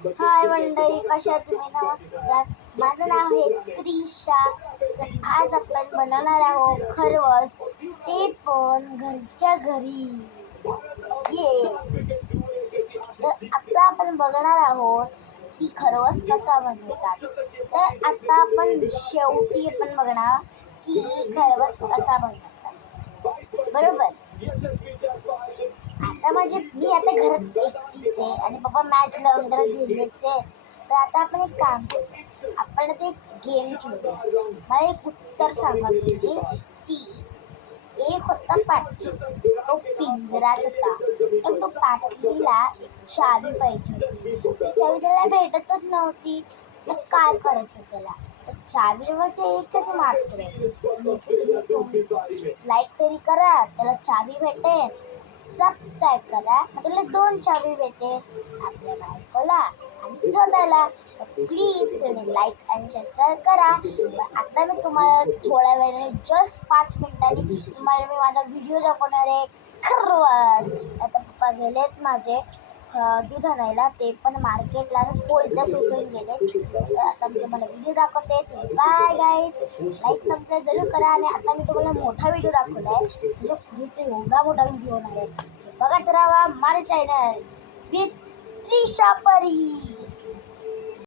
हाय मंडळी, कशा तुम्ही? नमस्कार, माझं नाव आहे त्रिशा. तर आज आपण बनवणार आहोत खरवस, ते पण घरच्या घरी. ये तर आता आपण बघणार आहोत की खरवस कसा बनवतात. तर आता आपण शेवटी आपण बघणार की खरवस कसा बनवतात, बरोबर. आता मी आता घरात एकटीच आहे आणि पप्पा मॅच लावून जरा गेलेच आहे. तर आता आपण एक काम करू, आपण ते गेम खेळूया. मला एक उत्तर सांगा तुम्ही की एक होता पाटी, तो पिंजरात होता. पण तो पाटीला एक चावी पाहिजे होती. ती चावी त्याला भेटतच नव्हती. तर काय करायचं त्याला? तर चावीवर ते एकच मार्ग आहे. तुम्ही लाईक तरी करा, त्याला चावी भेटेल. सबस्क्राईब करा, मग त्याला 2 चावी भेटेल, आपल्या बायकोला आणि स्वतःला. प्लीज तुम्ही लाईक आणि सबस्क्राईब करा. आता मी तुम्हाला थोड्या वेळाने जस्ट 5 मिनिटांनी तुम्हाला मी माझा व्हिडिओ दाखवणार आहे खरवस. आता पप्पा गेलेत माझे दूध आणायला, ते पण मार्केटला आणि पोलच्या सुसून गेले. तर आता मी तुम्हाला व्हिडिओ दाखवते. बाय गाईज, लाईक सबस्क्राईब जरूर करा. आणि आता मी तुम्हाला मोठा व्हिडिओ दाखवलाय, त्याच्या पुढे तो एवढा मोठा व्हिडिओ होणार आहे. बघत राहा माझे चॅनल विथ त्रिशा परी.